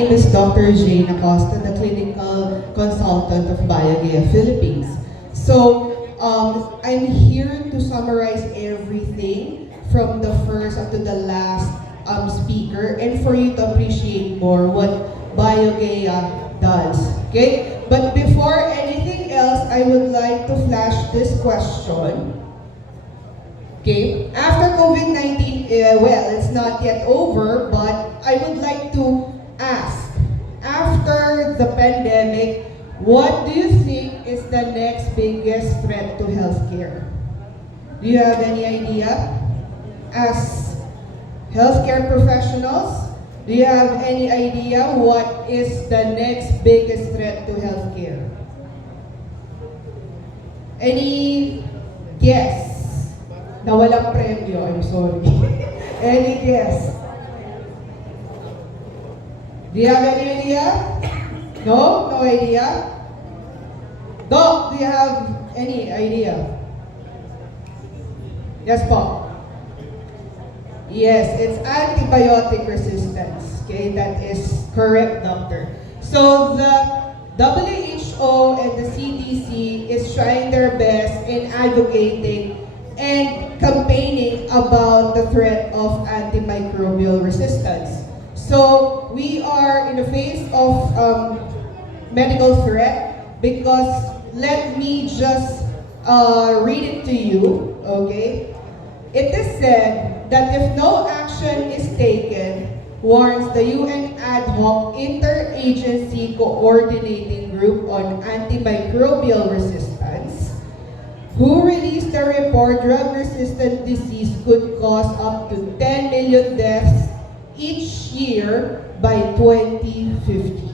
My name is Dr. Jane Acosta, the clinical consultant of Biogaia Philippines. I'm here to summarize everything from the first up to the last speaker and for you to appreciate more what Biogaia does. Okay? But before anything else, I would like to flash this question. Okay? After COVID-19, well, it's not yet over, but I would like to ask, after the pandemic, what do you think is the next biggest threat to healthcare? Do you have any idea? As healthcare professionals, do you have any idea what is the next biggest threat to healthcare? Any guess? Na walang premyo, I'm sorry. Any guess? Do you have any idea? No? No idea? Doc, do you have any idea? Yes, po. Yes, it's antibiotic resistance. Okay, that is correct, doctor. So the WHO and the CDC is trying their best in advocating and campaigning about the threat of antimicrobial resistance. So we are in the face of medical threat because let me just read it to you, okay? It is said that if no action is taken, warns the UN Ad Hoc Interagency Coordinating Group on Antimicrobial Resistance, who released the report, drug-resistant disease could cause up to 10 million deaths each year by 2050.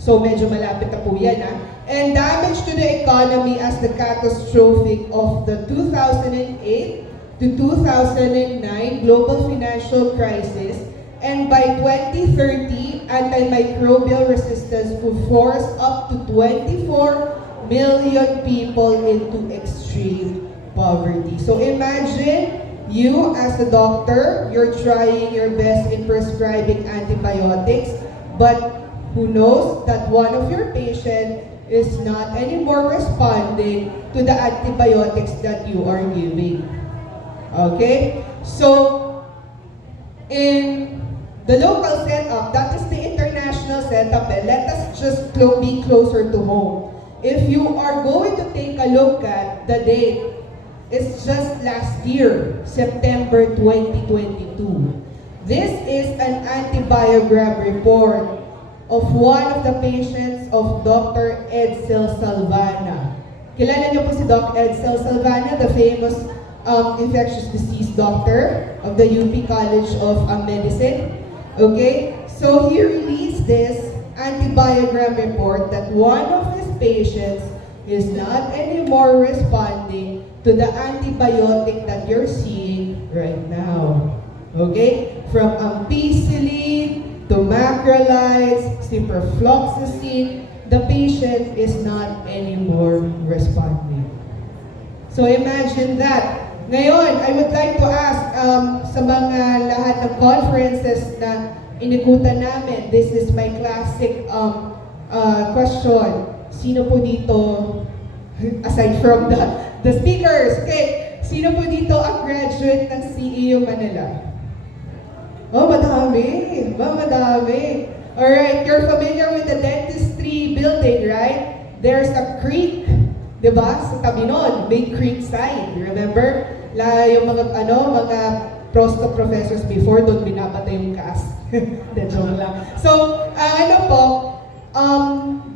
So medyo malapit na po yan, ha? And damage to the economy as the catastrophic of the 2008 to 2009 global financial crisis, and by 2030, antimicrobial resistance could force up to 24 million people into extreme poverty. So imagine, you as a doctor, you're trying your best in prescribing antibiotics, but who knows that one of your patients is not anymore responding to the antibiotics that you are giving. Okay? So, in the local setup, that is the international setup, and let us just be closer to home. If you are going to take a look at the date, it's just last year, September 2022. This is an antibiogram report of one of the patients of Dr. Edsel Salvana. Kilala niyo po si Dr. Edsel Salvana, the famous infectious disease doctor of the UP College of Medicine. Okay? So he released this antibiogram report that one of his patients is not anymore responding to the antibiotic that you're seeing right now. Okay? From ampicillin to macrolides, ciprofloxacin, the patient is not anymore responding. So imagine that. Ngayon, I would like to ask sa mga lahat ng conferences na inikutan namin, this is my classic question. Sino po dito, aside from the speakers, okay, sino po dito ang graduate ng CEU Manila? Oh, madami. Madami. Alright, you're familiar with the dentistry building, right? There's a creek, di ba? Sa tabi nun, may creek side. Remember? Yung mga prosto professors before, doon binabata yung cast. Joke lang. So,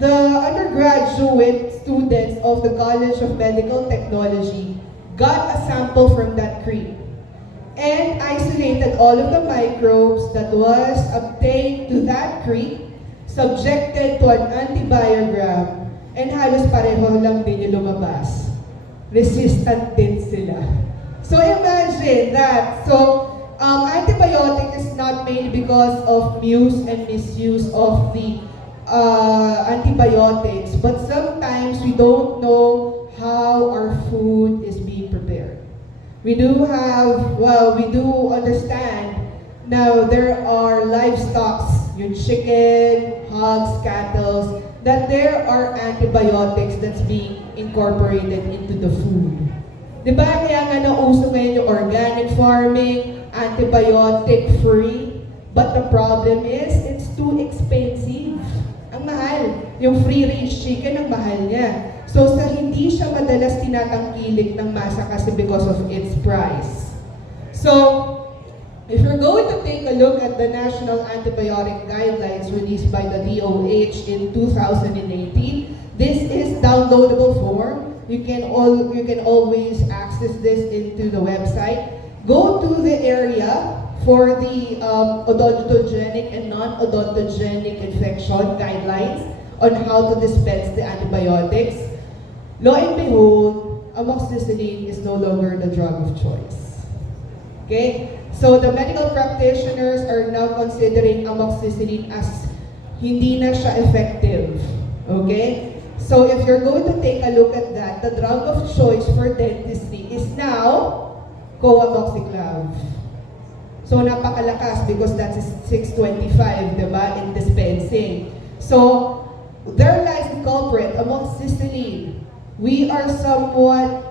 the undergraduate students of the College of Medical Technology got a sample from that creek and isolated all of the microbes that was obtained to that creek, subjected to an antibiogram, and halos pareho lang din yung lumabas. Resistant din sila. So imagine that. So antibiotic is not made because of use and misuse of the antibiotics, but sometimes we don't know how our food is being prepared. We do understand now there are livestock yung chicken, hogs, cattle, that there are antibiotics that's being incorporated into the food. Diba kaya nga nauso ngayon yung organic farming, antibiotic-free, but the problem is, it's too expensive. Ang mahal. Yung free-range chicken, ang mahal niya. So, hindi siya madalas tinatangkilik ng masa kasi because of its price. So, if you're going to take a look at the National Antibiotic Guidelines released by the DOH in 2018, this is downloadable form. You can always access this into the website. Go to the area for the odontogenic and non-odontogenic infection guidelines on how to dispense the antibiotics. Lo and behold, amoxicillin is no longer the drug of choice. Okay? So the medical practitioners are now considering amoxicillin as hindi na siya effective. Okay? So if you're going to take a look at that, the drug of choice for dentistry is now coamoxiclav. So napakalakas because that's 625, diba, in dispensing. So there lies the culprit, amoxicillin. We are somewhat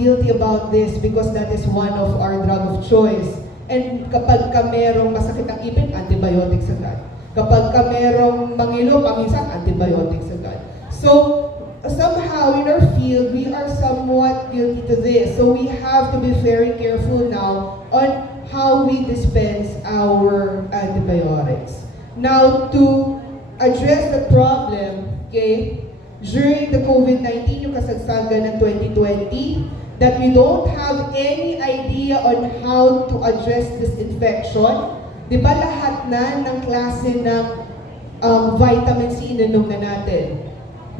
guilty about this because that is one of our drug of choice. And kapag ka merong masakit ang ipin, antibiotics agad. Kapag ka merong mangilo, paminsan, antibiotics agad. So somehow in our field, we are somewhat guilty to this. So we have to be very careful now on how we dispense our antibiotics. Now, to address the problem, okay, during the COVID-19, yung kasagsagan ng 2020, that we don't have any idea on how to address this infection. Di ba lahat na ng klase ng vitamin C ininom na natin?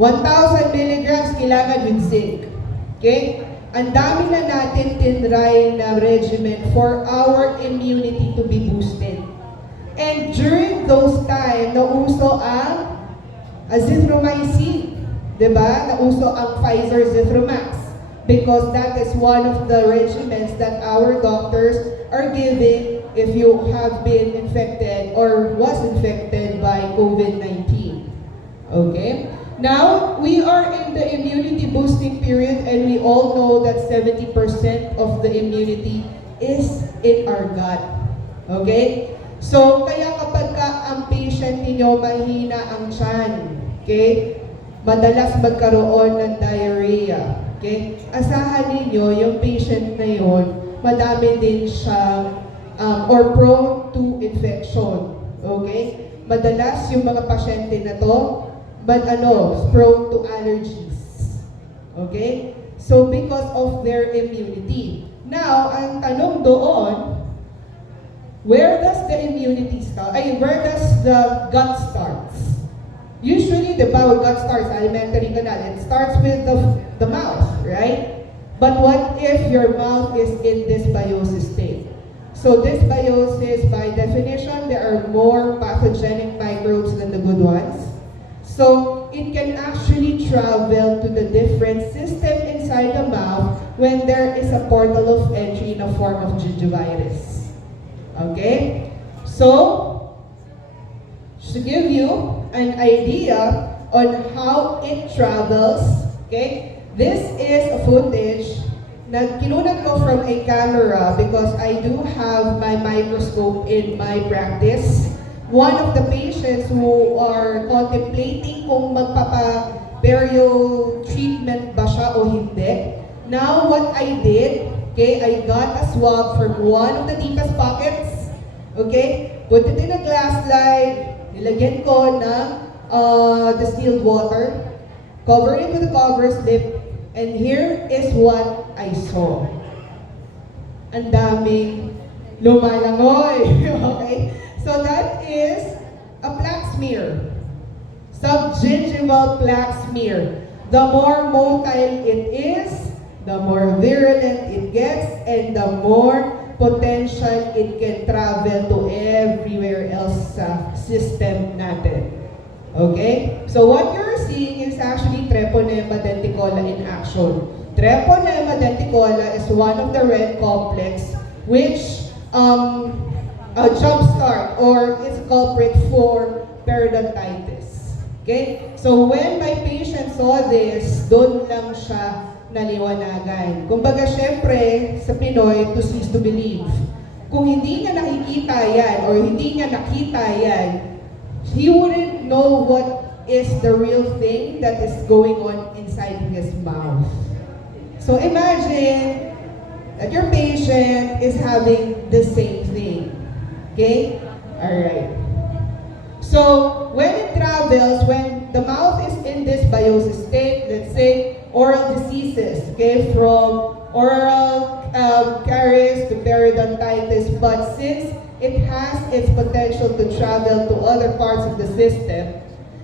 1,000 milligrams kailangan with zinc. Okay? Ang dami na natin tinry na regimen for our immunity to be boosted. And during those time, nauso ang azithromycin. Diba? Nauso ang Pfizer Zithromax. Because that is one of the regimens that our doctors are giving if you have been infected or was infected by COVID-19. Okay? Now, we are in the immunity boosting period and we all know that 70% of the immunity is in our gut. Okay? So, kaya kapag ka ang patient ninyo mahina ang tiyan, okay? Madalas magkaroon ng diarrhea. Okay? Asahan ninyo, yung patient na yun, madami din siya or prone to infection. Okay? Madalas yung mga pasyente na to, but prone to allergies. Okay? So, because of their immunity. Now, ang tanong doon, where does the immunity start? Where does the gut starts? Usually, the bowel gut starts, alimentary canal, it starts with the mouth, right? But what if your mouth is in dysbiosis state? So dysbiosis, by definition, there are more pathogenic microbes than the good ones. So it can actually travel to the different system inside the mouth when there is a portal of entry in the form of gingivitis. Okay? So, to give you an idea on how it travels, okay? This is a footage na kinunat ko from a camera because I do have my microscope in my practice. One of the patients who are contemplating kung magpapa-perio treatment ba siya o hindi. Now, what I did, okay, I got a swab from one of the deepest pockets, okay? Put it in a glass slide, nilagyan ko ng distilled water, cover it with a cover slip, and here is what I saw. Ang daming lumalangoy, okay? So that is a plaque smear, subgingival plaque smear. The more motile it is, the more virulent it gets, and the more potential it can travel to everywhere else sa system natin. Okay? So what you're seeing is actually Treponema denticola in action. Treponema denticola is one of the red complex which jumpstart or is a culprit for periodontitis. Okay? So when my patient saw this, doon lang siya naliwanagan. Kumbaga, syempre, sa Pinoy, to see is to believe. Kung hindi niya nakikita yan or hindi niya nakita yan, he wouldn't know what is the real thing that is going on inside his mouth. So imagine that your patient is having the same thing. Okay? Alright. So when it travels, when the mouth is in this biosis state, let's say oral diseases, okay, from oral caries to periodontitis, but since it has its potential to travel to other parts of the system,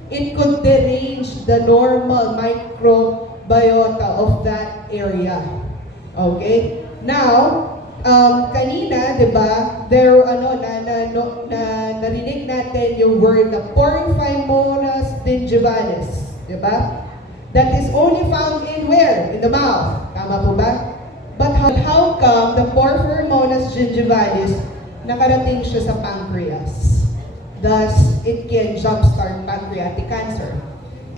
it could derange the normal microbiota of that area. Okay? Now, kanina, di ba, narinig natin yung word na Porphyromonas gingivalis, di ba? That is only found in where? In the mouth. Tama po ba? But how come the Porphyromonas gingivalis nakarating siya sa pancreas? Thus, it can jumpstart pancreatic cancer.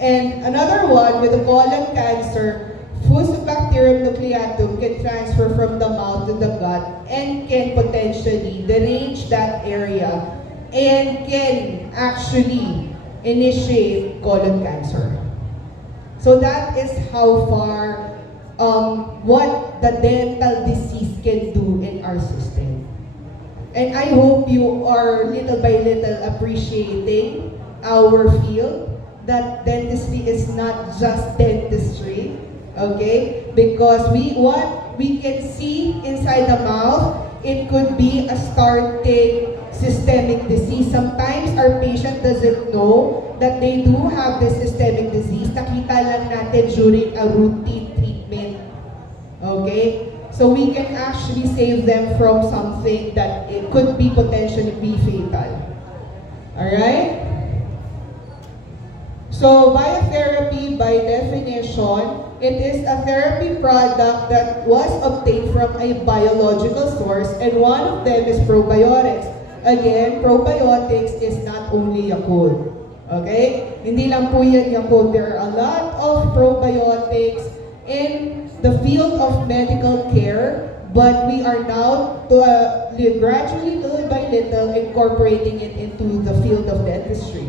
And another one with the colon cancer, Fusobacterium nucleatum can transfer from the mouth to the gut and can potentially derange that area and can actually initiate colon cancer. So that is how far what the dental disease can do in our system. And I hope you are little by little appreciating our field, that dentistry is not just dentistry, okay? Because what we can see inside the mouth, it could be a starting systemic disease. Sometimes our patient doesn't know that they do have this systemic disease. Nakita lang natin during a routine treatment. Okay? So we can actually save them from something that it could be potentially be fatal. Alright? So biotherapy, by definition, it is a therapy product that was obtained from a biological source, and one of them is probiotics. Again, probiotics is not only Yakult. Okay? Hindi lang po yan Yakult. There are a lot of probiotics in the field of medical care, but we are now gradually, little by little, incorporating it into the field of dentistry.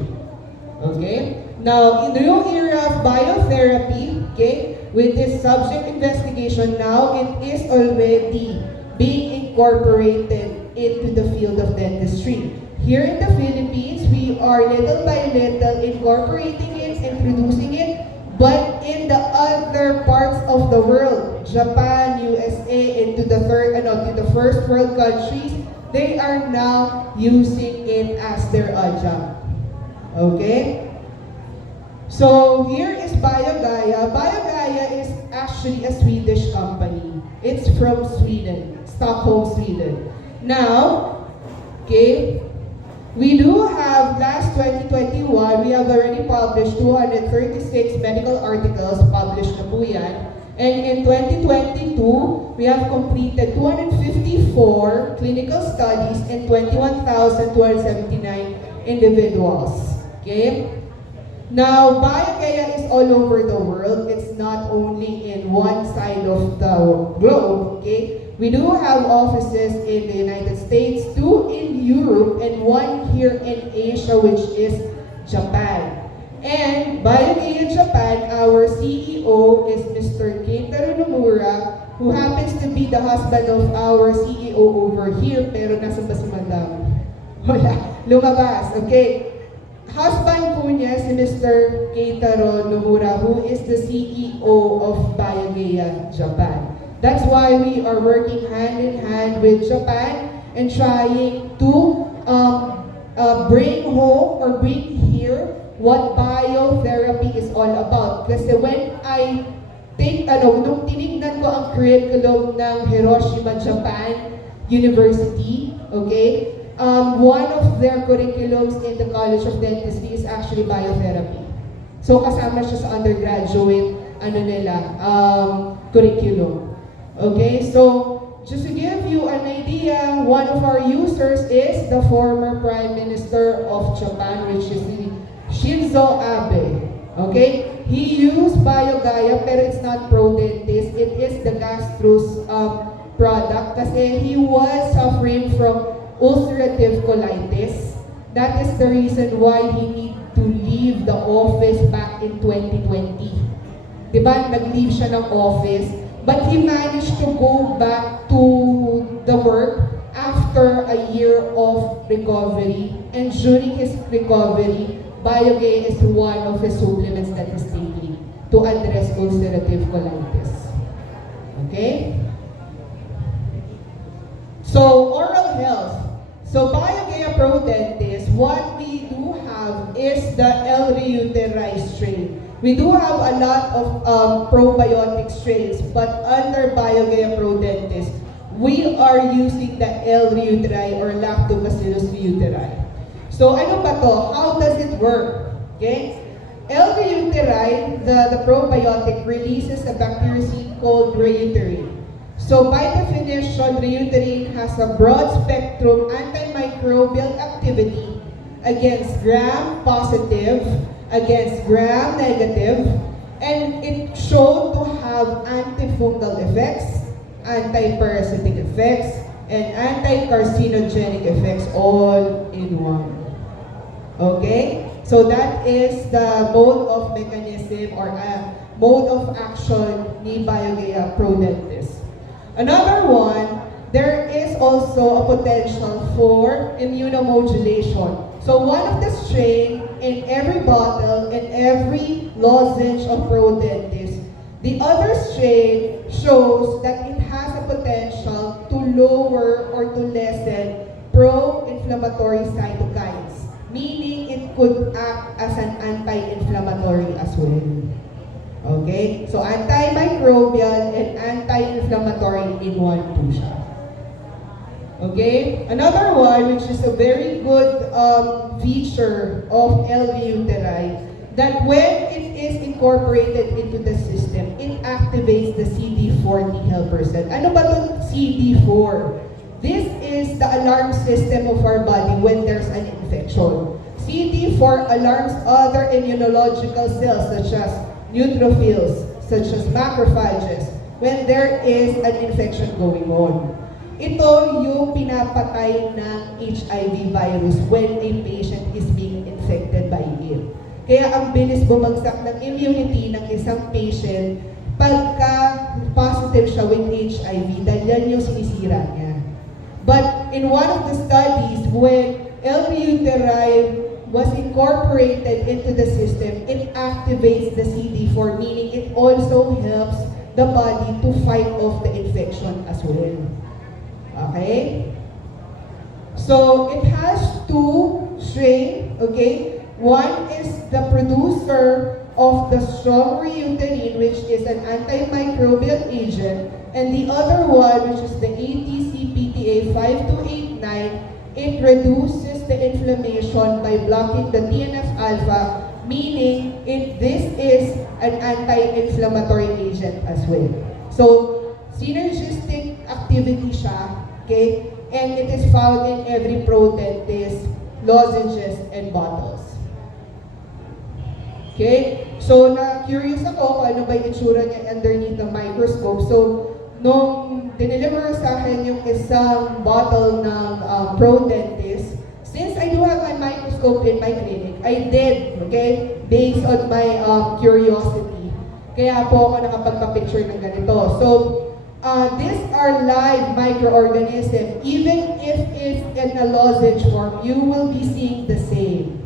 Okay? Now, in the new era of biotherapy, okay, with this subject investigation, now it is already being incorporated into the field of dentistry. Here in the Philippines, we are little by little incorporating it, introducing it, but in the other parts of the world, Japan, USA, into the first world countries, they are now using it as their adjunct. Okay? So here is Biogaia. Biogaia is actually a Swedish company. It's from Sweden, Stockholm, Sweden. Now, okay, we do have, last 2021, we have already published 236 medical articles, published na po yan. And in 2022, we have completed 254 clinical studies and 21,279 individuals. Okay? Now, Biogaia is all over the world. It's not only in one side of the globe, okay? We do have offices in the United States, 2 in Europe, and 1 here in Asia, which is Japan. And Biogaia Japan, our CEO is Mr. Keitaro Nomura, who happens to be the husband of our CEO over here, pero nasa ba si Madam? Wala, lumabas, okay? Husband po niya si Mr. Keitaro Nomura, who is the CEO of Biogaia Japan. That's why we are working hand in hand with Japan and trying to bring home or bring here what biotherapy is all about. Kasi when I think, nung tinignan ko ang curriculum ng Hiroshima, Japan University, okay, one of their curriculums in the College of Dentistry is actually biotherapy. So kasama siya sa undergraduate curriculum. Okay, so just to give you an idea, one of our users is the former Prime Minister of Japan, which is Shinzo Abe. Okay? He used Biogaia, pero it's not pro-dentist. It is the gastrus product kasi he was suffering from ulcerative colitis. That is the reason why he need to leave the office back in 2020. Diba? Nag-leave siya ng office. But he managed to go back to the work after a year of recovery. And during his recovery, Biogaia is one of his supplements that he's taking to address ulcerative colitis. Okay? So, oral health. So, Biogaia Pro Dentist, what we do have is the L. reuteri strain. We do have a lot of probiotic strains, but under Biogaia Pro Dentist, we are using the L. reuteri or Lactobacillus reuteri. So ano ba to? How does it work? Okay? L. reuteri, the probiotic, releases a bactericide called reuterin. So by definition, reuterin has a broad spectrum antimicrobial activity against gram-positive, against gram-negative, and it showed to have antifungal effects, anti-parasitic effects, and anti-carcinogenic effects all in one. Okay? So that is the mode of mechanism or mode of action ni Biogaia Pro Dentist. Another one, there is also a potential for immunomodulation. So one of the strain in every bottle and every lozenge of Pro Dentist, the other strain shows that it has a potential to lower or to lessen pro-inflammatory cytokines, meaning it could act as an anti-inflammatory as well. Okay? So antimicrobial and anti-inflammatory in one po siya. Okay? Another one, which is a very good feature of L. reuteri, that when it is incorporated into the system, it activates the CD4 T helper cell. Ano ba itong CD4? This is the alarm system of our body when there's an infection. CD4 alarms other immunological cells such as neutrophils, such as macrophages, when there is an infection going on. Ito yung pinapatay ng HIV virus when a patient is being infected by it. Kaya ang bilis bumagsak ng immunity ng isang patient pagka positive siya with HIV dahil yan yung sinisira niya. But in one of the studies, when L. reuteri was incorporated into the system, it activates the CD4, meaning it also helps the body to fight off the infection as well. Okay? So, it has two strains, okay? One is the producer of the strong reuterin, which is an antimicrobial agent, and the other one, which is the ATC PDA 5289, it reduces the inflammation by blocking the TNF-alpha, meaning this is an anti-inflammatory agent as well. So, synergistic activity siya, okay? And it is found in every Pro Dentist, lozenges, and bottles. Okay? So, na-curious ako kung ano ba yung itsura niya underneath the microscope. So, nung dineliver sa akin yung isang bottle ng Pro Dentist, since I do have my microscope in my clinic, I did, okay, based on my curiosity. Kaya po ako nakapagpa-picture ng ganito. So, these are live microorganisms. Even if it's in a lozenge form, you will be seeing the same.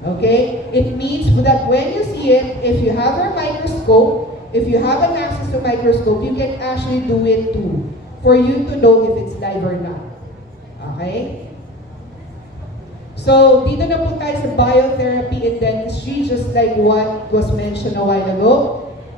Okay? It means that when you see it, if you have a microscope, if you have an access to microscope, you can actually do it too, for you to know if it's live or not. Okay? So, dito na po tayo sa biotherapy and dentistry, just like what was mentioned a while ago.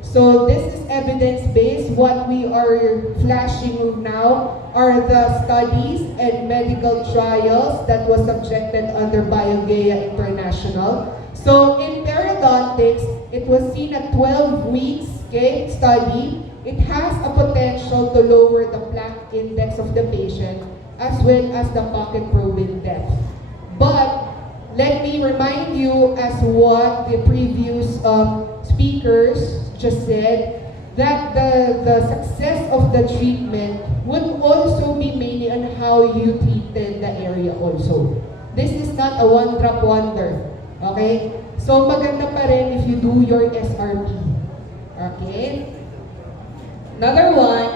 So, this is evidence-based. What we are flashing now are the studies and medical trials that was subjected under Biogaia International. So, in periodontics, it was seen at 12 weeks, okay, study. It has a potential to lower the plaque index of the patient as well as the pocket probing depth. But let me remind you, as what the previous speakers just said, that the success of the treatment would also be mainly on how you treated the area also. This is not a one-drop wonder. Okay? So maganda pa rin if you do your SRP. Okay? Another one,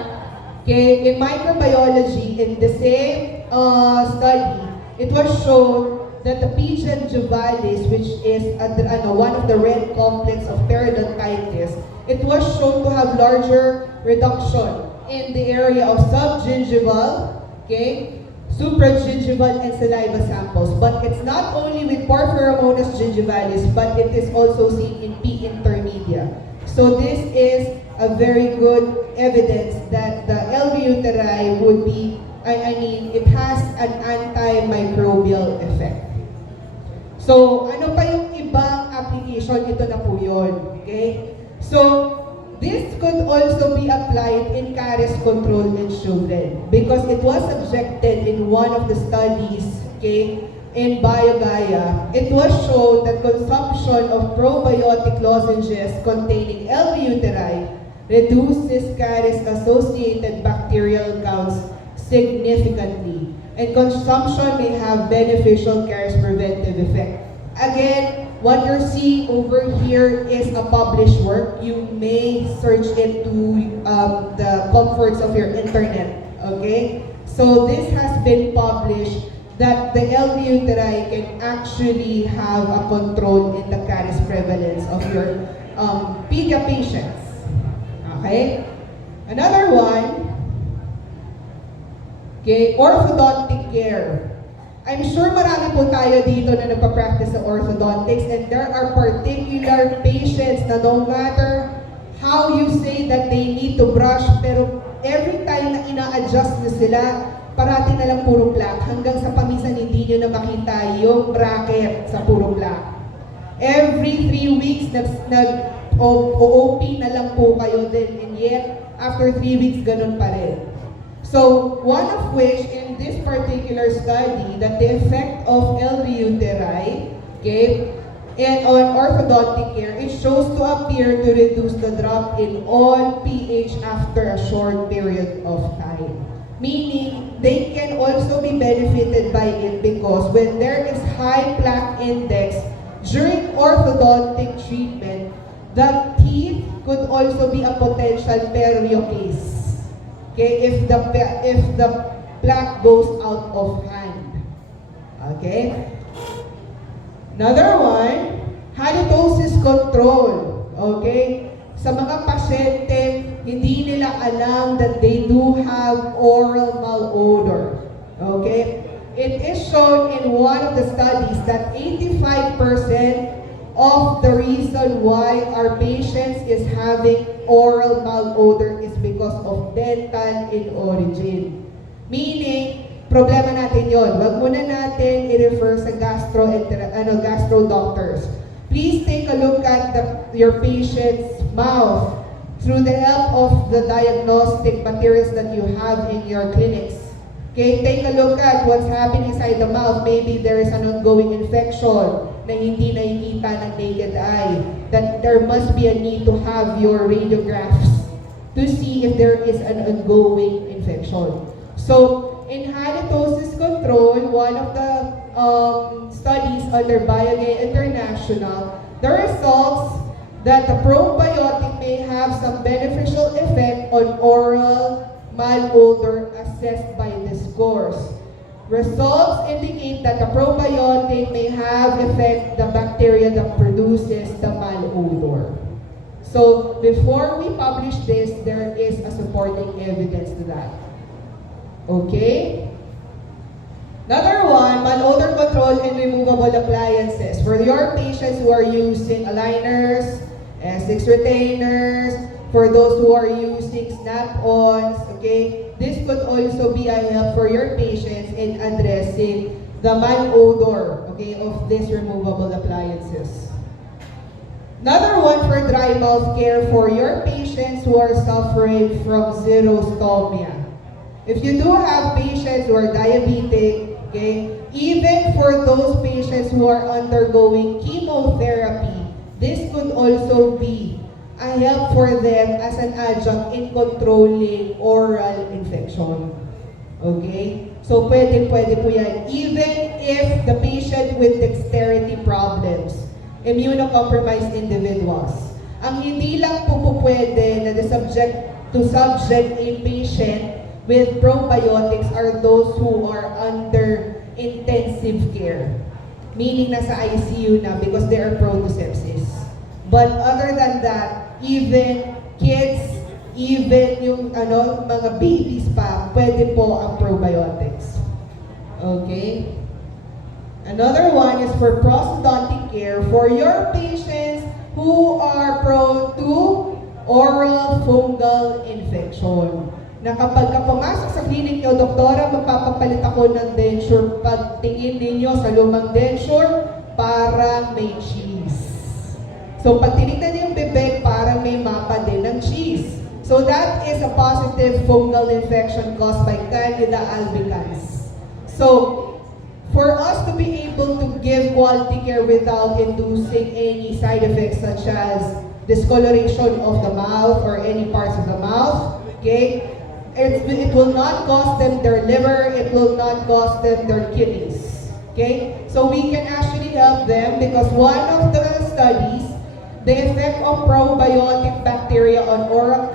okay, in microbiology, in the same study, it was shown that the P. gingivalis, which is one of the red complex of periodontitis, it was shown to have larger reduction in the area of subgingival, okay, supragingival, and saliva samples. But it's not only with Porphyromonas gingivalis, but it is also seen in P. intermedia. So this is a very good evidence that the alveoli would be, it has an antimicrobial effect. So, ano pa yung ibang application? Ito na po yun. Okay? So, this could also be applied in caries control in children because it was subjected in one of the studies, okay, in Biogaia. It was shown that consumption of probiotic lozenges containing alveoli reduces caries-associated bacterial counts significantly, and consumption may have beneficial caries preventive effect. Again, what you're seeing over here is a published work. You may search it to the comforts of your internet, okay? So this has been published that the alveoli can actually have a control in the caries prevalence of your PDA patients, okay? Another one, okay, orthodontic care. I'm sure marami po tayo dito na nagpa-practice sa orthodontics, and there are particular patients na no matter how you say that they need to brush, pero every time na ina-adjust na sila, parati na lang puro plaque, hanggang sa paminsan hindi nyo na makita yung bracket sa puro plaque. Every 3 weeks, nag-OOP na lang po kayo din, and yet, after 3 weeks, ganun pa rin. So, one of which, in this particular study, that the effect of alveoli, okay, and on orthodontic care, it shows to appear to reduce the drop in all pH after a short period of time. Meaning, they can also be benefited by it because when there is high plaque index during orthodontic treatment, the teeth could also be a potential perio case. Okay, if the plaque goes out of hand. Okay? Another one, halitosis control. Okay? Sa mga pasyente, hindi nila alam that they do have oral malodor. Okay? It is shown in one of the studies that 85% of the reason why our patients is having oral malodor is because of dental in origin. Meaning, problema natin yon. Wag muna natin i-refer sa gastro doctors. Please take a look at your patient's mouth through the help of the diagnostic materials that you have in your clinics. Okay, take a look at what's happening inside the mouth. Maybe there is an ongoing infection na hindi nakikita ng naked eye. That there must be a need to have your radiographs to see if there is an ongoing infection. So, in halitosis control, one of the studies under Biogaia International, the results that the probiotic may have some beneficial effect on oral malodor assessed by this course. Results indicate that the probiotic may have affect the bacteria that produces the malodor. So, before we publish this, there is a supporting evidence to that. Okay? Another one, malodor control and removable appliances. For your patients who are using aligners, S6 retainers, for those who are using snap-ons, okay, this could also be a help for your patients in addressing the malodor, okay, of these removable appliances. Another one for dry mouth care for your patients who are suffering from xerostomia. If you do have patients who are diabetic, okay, even for those patients who are undergoing chemotherapy, this could also be a help for them as an adjunct in controlling oral infection. Okay? So, pwede po yan. Even if the patient with dexterity problems, immunocompromised individuals, ang hindi lang po pwede na subject a patient with probiotics are those who are under intensive care. Meaning nasa ICU na because they are prone to sepsis. But other than that, even kids, even yung mga babies pa, pwede po ang probiotics. Okay? Another one is for prosthodontic care for your patients who are prone to oral fungal infection. Na kapag pumasok sa clinic nyo, doktora, magpapapalit ako ng denture. Pagtingin ninyo sa lumang denture, parang may cheese. So pag tinignan niyo yung bibig, parang may mapa din ng cheese. So that is a positive fungal infection caused by Candida albicans. So for us to be able to give quality care without inducing any side effects such as discoloration of the mouth or any parts of the mouth, okay? It will not cost them their liver, it will not cost them their kidneys, okay? So we can actually help them because one of the studies, the effect of probiotic bacteria on oral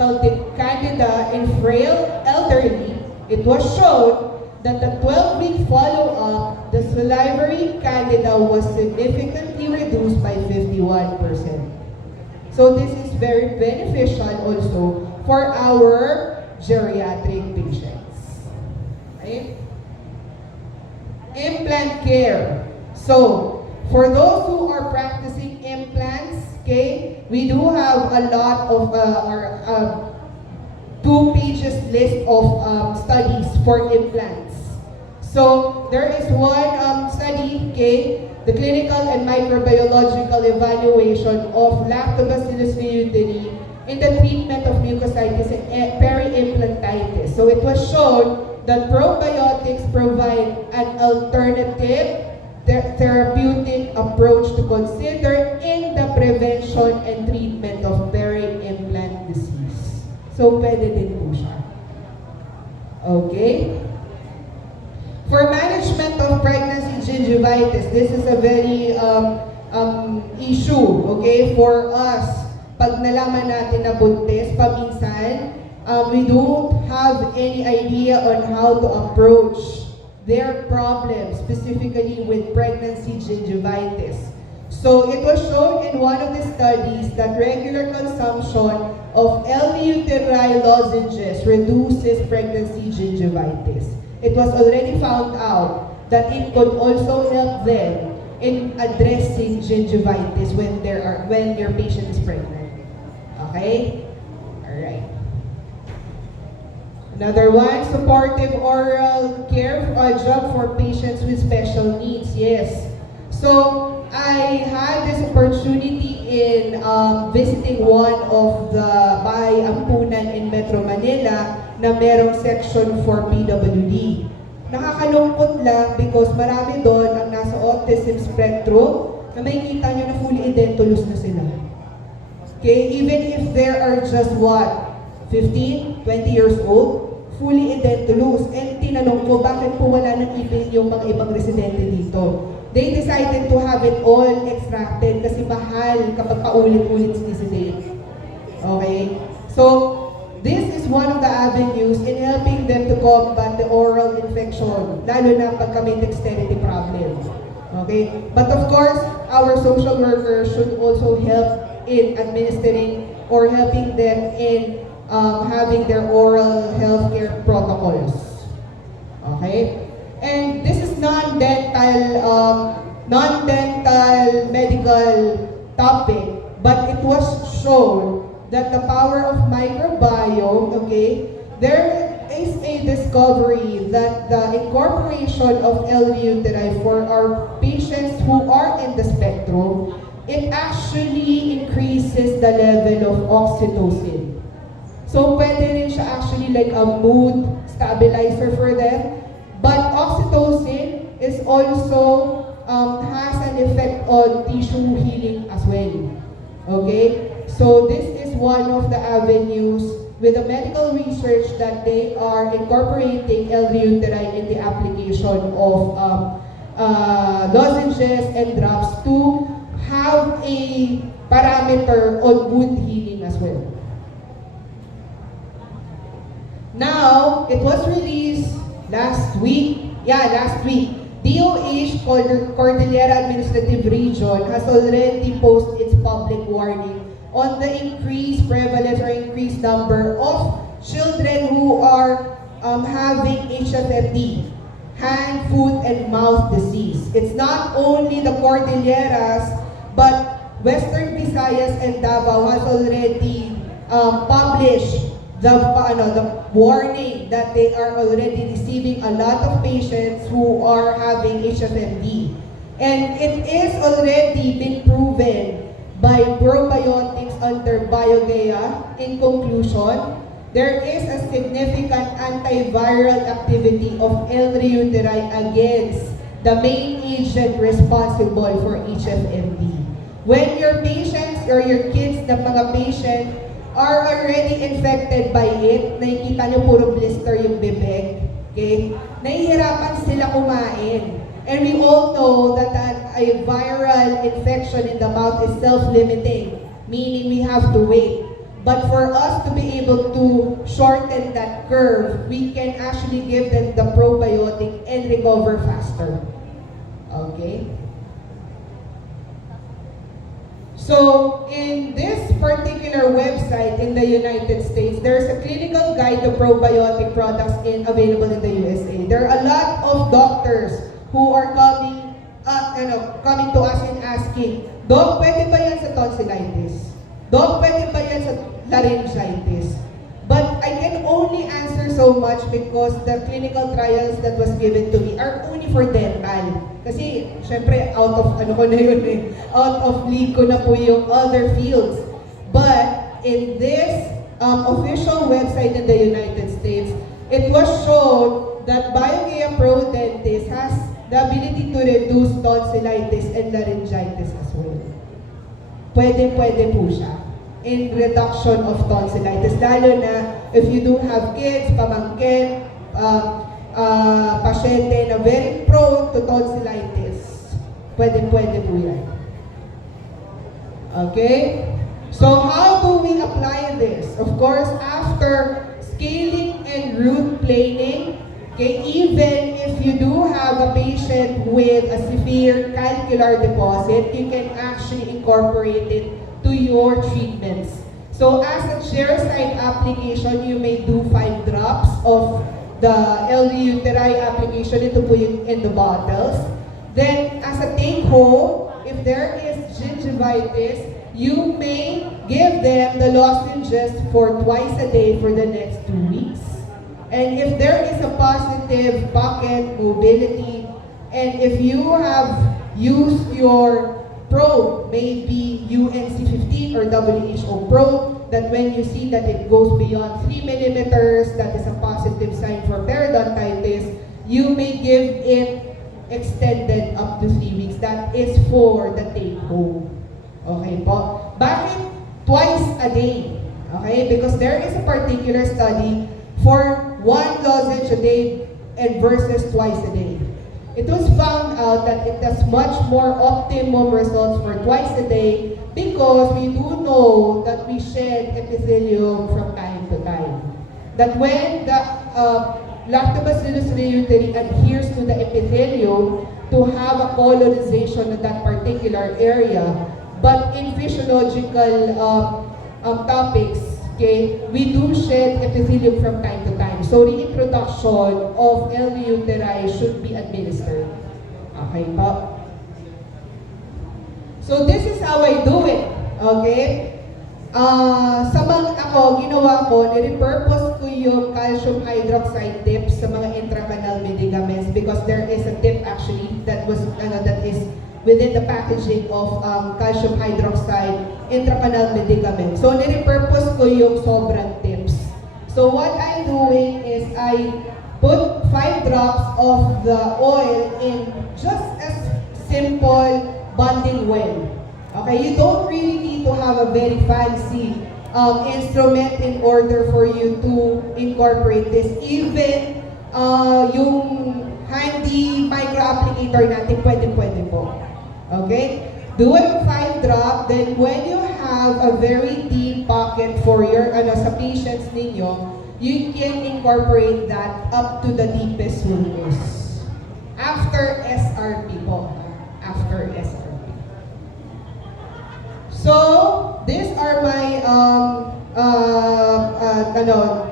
candida in frail elderly, it was shown that the 12-week follow-up, the salivary candida was significantly reduced by 51%. So this is very beneficial also for our geriatric patients. Okay? Implant care. So, for those who are practicing implants, okay, we do have a lot of 2 pages list of studies for implants. So, there is one study, okay, the clinical and microbiological evaluation of Lactobacillus reuteri in the treatment of mucositis and peri-implantitis. So it was shown that probiotics provide an alternative therapeutic approach to consider in the prevention and treatment of peri-implant disease. So pwede din po siya. Okay? For management of pregnancy gingivitis, this is a very issue, okay, for us. Pag nalaman natin na buntis, paminsan, we don't have any idea on how to approach their problems, specifically with pregnancy gingivitis. So it was shown in one of the studies that regular consumption of L-Uteri lozenges reduces pregnancy gingivitis. It was already found out that it could also help them in addressing gingivitis when your patient is pregnant. Okay? Alright. Another one, supportive oral care job for patients with special needs. Yes. So, I had this opportunity in visiting one of the bahay ampunan in Metro Manila na merong section for PWD. Nakakalungkot lang because marami doon ang nasa autism spectrum na makikita nyo na fully edentulous na sila. Okay, even if there are just what, 15, 20 years old, fully edentulous. And tinanong ko, bakit po wala nang ipin yung mga ibang residente dito? They decided to have it all extracted kasi mahal kapag paulit-ulit sinisidate. Okay? So, this is one of the avenues in helping them to combat the oral infection, lalo na pagka may dexterity problem. Okay? But of course, our social workers should also help in administering or helping them in having their oral healthcare protocols. Okay? And this is non-dental medical topic, but it was shown that the power of microbiome, okay, there is a discovery that the incorporation of L-Uteri for our patients who are in the spectrum, it actually increases the level of oxytocin. So, pwede rin siya actually like a mood stabilizer for them. But oxytocin is also has an effect on tissue healing as well. Okay? So this is one of the avenues with the medical research that they are incorporating L-reuteri in the application of lozenges and drops to have a parameter on wound healing as well. Now, it was released last week. DOH, Cordillera Administrative Region, has already posted its public warning on the increased prevalence or increased number of children who are having HFMD, hand, foot, and mouth disease. It's not only the Cordilleras, but Western Visayas and Davao has already published the warning that they are already receiving a lot of patients who are having HFMD. And it is already been proven by probiotics under Biogaia. In conclusion, there is a significant antiviral activity of L-reuteri against the main agent responsible for HFMD. When your patients or your kids na mga patient are already infected by it, nakikita nyo puro blister yung bibig, okay? Nahihirapan sila kumain. And we all know that a viral infection in the mouth is self-limiting, meaning we have to wait. But for us to be able to shorten that curve, we can actually give them the probiotic and recover faster. Okay? So, in this particular website in the United States, there's a clinical guide to probiotic products available in the USA. There are a lot of doctors who are coming to us and asking, Doc, pwede ba yan sa tonsillitis? Doc, pwede ba yan sa laryngitis? But I can only answer so much because the clinical trials that was given to me are only for dental. Kasi, syempre, out of league ko na po yung other fields. But, in this official website in the United States, it was shown that Biogaia Pro Dentist has the ability to reduce tonsillitis and laryngitis as well. Pwede po siya in reduction of tonsillitis. Lalo na if you do have kids, pamangkin, pasyente na very prone to tonsillitis. Pwede po yan. Okay? So how do we apply this? Of course, after scaling and root planing, okay, even if you do have a patient with a severe calcular deposit, you can actually incorporate it to your treatments. So as a chair side application, you may do 5 drops of the L-reuteri application. Ito po yung in the bottles. Then as a take home, if there is gingivitis, you may give them the lozenges for twice a day for the next 2 weeks. And if there is a positive pocket mobility, and if you have used your probe, maybe UNC15 or WHO probe, that when you see that it goes beyond 3 millimeters, that is a positive sign for periodontitis, you may give it extended up to 3 weeks. That is for the take home. Okay po? Bakit twice a day? Okay? Because there is a particular study for 1 lozenge a day and versus twice a day. It was found out that it has much more optimum results for twice a day because we do know that we shed epithelium from time to time. That when the Lactobacillus reuteri adheres to the epithelium to have a colonization of that particular area, but in physiological topics, okay, we do shed epithelium from time to time. So reintroduction of L-reuteri should be administered. Okay po? So this is how I do it. Okay? Ginawa ko, nirepurpose ko yung calcium hydroxide tips sa mga intracanal medicaments because there is a tip actually that is within the packaging of calcium hydroxide intracanal medicament. So, nirepurpose ko yung sobrang tips. So, what I'm doing is I put 5 drops of the oil in just a simple bonding well. Okay, you don't really need to have a very fancy instrument in order for you to incorporate this. Even yung handy micro-applicator natin, pwede po. Okay? Do it 5 drop, then when you have a very deep pocket for your, sa patients ninyo, you can incorporate that up to the deepest sulcus. After SRP po. After SRP. So, these are my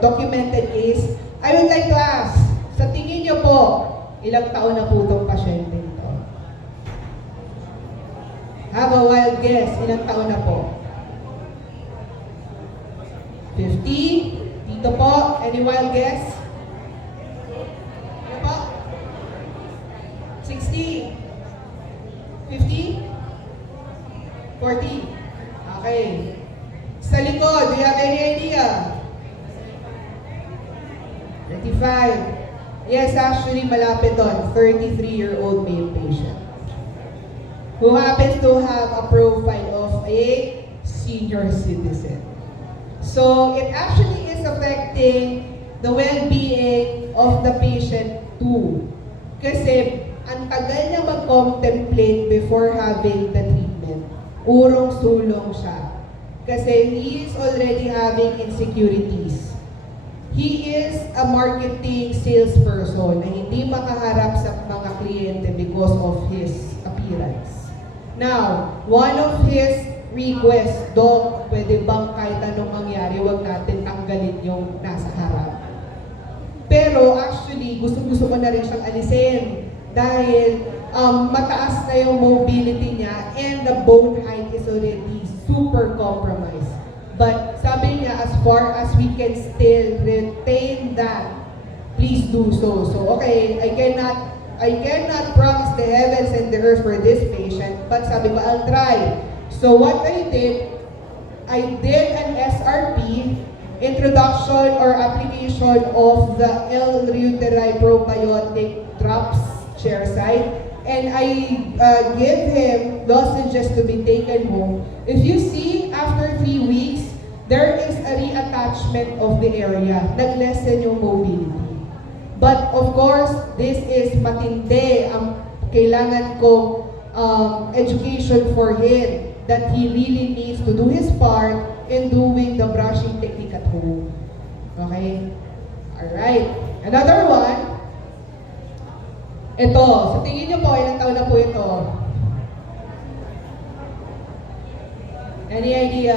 documented case. I would like to ask, sa tingin nyo po, ilang taon na po itong pasyente ito? Have a wild guess, ilang taon na po? 50? Dito po, any wild guess? Ano po? 60? 50? 40? Okay. Sa likod, do you have any idea? 35. Yes, actually, malapit doon. 33-year-old male patient who happens to have a profile of a senior citizen. So, it actually is affecting the well-being of the patient too. Kasi, ang tagal niya mag-contemplate before having the treatment. Urong-sulong siya. Kasi he is already having insecurities. He is a marketing salesperson na hindi makaharap sa mga kliyente because of his appearance. Now, one of his requests, Doc, pwede bang kahit anong mangyari, wag natin tanggalin yung nasa harap. Pero actually, gusto ko na rin siyang alisin dahil mataas na yung mobility niya and the bone height is already super compromised. But sabi niya, as far as we can still retain that, please do so. So okay, I cannot promise the heavens and the earth for this patient, but sabi ko, I'll try. So what I did an SRP, introduction or application of the L-reuteri probiotic drops chair side, and I give him dosages to be taken home. If you see, after 3 weeks, there is a reattachment of the area. Nag-lessen yung mobility. But of course, this is matindi. Kailangan ko education for him that he really needs to do his part in doing the brushing technique at home. Okay? Alright. Another one. Ito. Sa tingin niyo po, ilang taon na po ito? Any idea?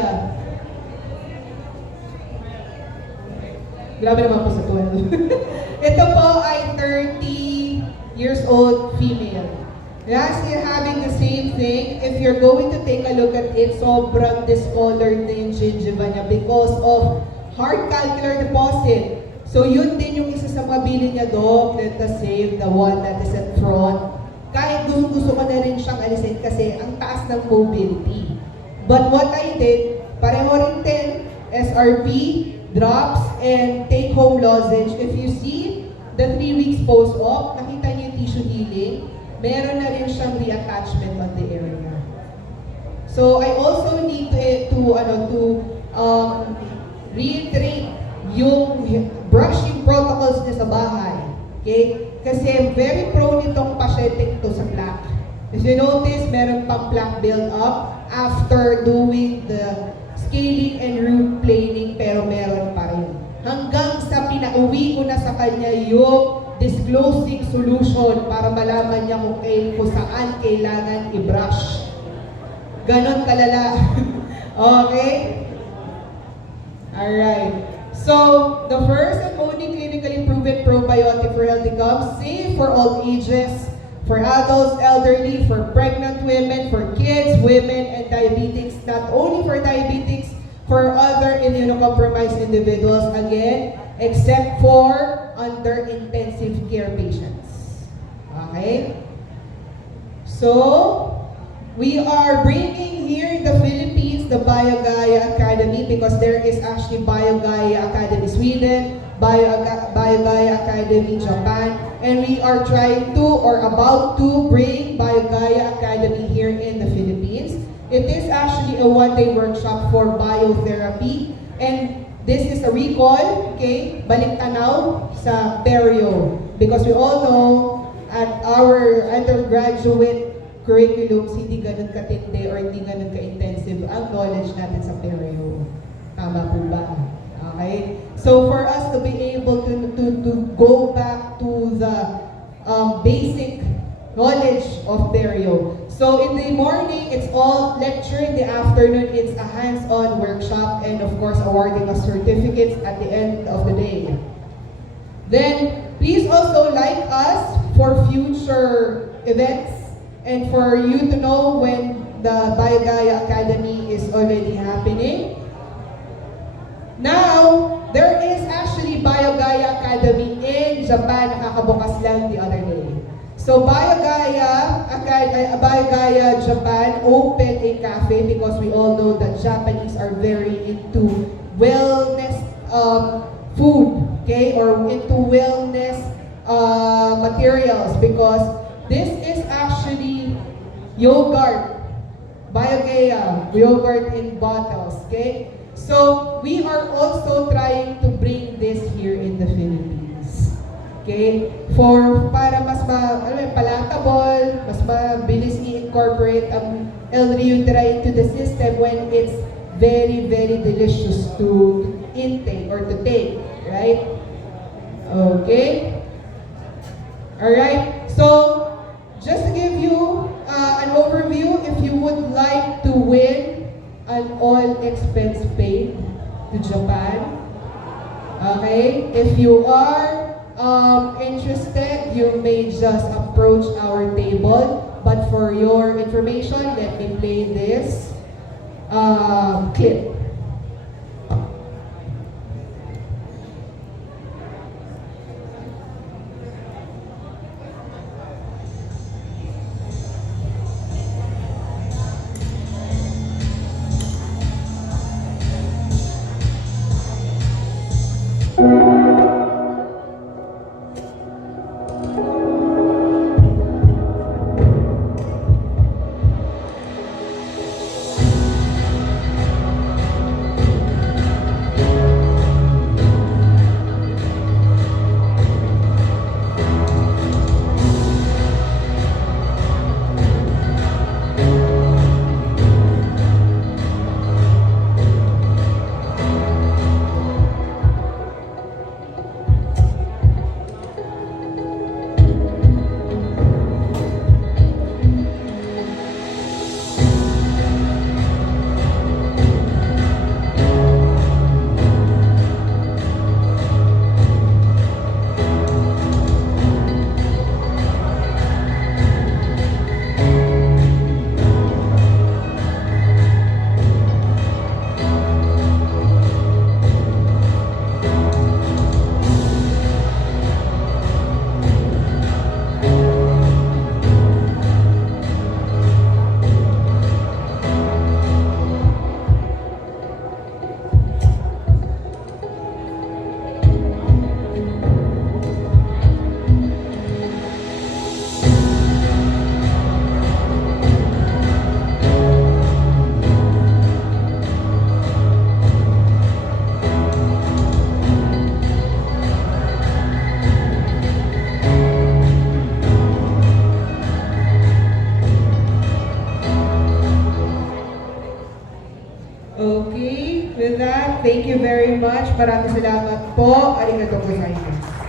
Grabe naman po sa 12. Ito po ay 30 years old female. Yes, you're having the same thing. If you're going to take a look at it, sobrang discolored na yung gingiva niya because of hard calcular deposit. So yun din yung isa sa mabili niya, Doc. Let us save the one that is at front. Kahit gusto ko na rin siyang alisin kasi ang taas ng mobility. But what I did, pareho rin din, SRP, drops, and take-home lozenge. If you see the 3 weeks post-op, nakita niyo yung tissue healing, meron na rin siyang reattachment on the area. So I also need to reiterate yung brushing protocols niya sa bahay. Okay? Kasi very prone itong pasyente to sa plaque. If you notice, meron pang plaque build-up after doing the scaling and root planing, pero meron pa rin. Hanggang sa pinauwi ko na sa kanya yung disclosing solution para malaman niya kung saan kailangan i-brush. Ganon kalala. Okay? Alright. So, the first and only clinically proven probiotic for healthy gums, safe for all ages, for adults, elderly, for pregnant women, for kids, women, and diabetics. Not only for diabetics, for other immunocompromised individuals, again, except for under intensive care patients. Okay? So, we are bringing here in the Philippines the Biogaia Academy because there is actually Biogaia Academy Sweden, Biogaia Biogaia Academy Japan, and we are trying to or about to bring Biogaia Academy here in the Philippines. It is actually a one-day workshop for biotherapy, and this is a recall, okay, balik tanaw sa perio, because we all know at our undergraduate curriculums, hindi ganun katindi or hindi ganun ka-intensive ang knowledge natin sa perio. Tama po ba? Okay? So for us to be able to go back to the basic knowledge of perio. So in the morning, it's all lecture. In the afternoon, it's a hands-on workshop and of course awarding of certificates at the end of the day. Then, please also like us for future events and for you to know when the Biogaia Academy is already happening. Now, there is actually Biogaia Academy in Japan, nakakabukas lang the other day. So Biogaia Japan opened a cafe because we all know that Japanese are very into wellness food, okay, or into wellness materials, because this is actually yogurt, Biogaia, yogurt in bottles, okay? So, we are also trying to bring this here in the Philippines, okay? Para mas palatable, mas mabilis i-incorporate ang L-reuteri into the system when it's very, very delicious to intake or to take, right? Okay? Alright, so just to give you an overview, if you would like to win an all-expense paid to Japan, okay? If you are interested, you may just approach our table. But for your information, let me play this clip. Okay, with that, thank you very much. Maraming salamat po. Arigatou gozaimasu.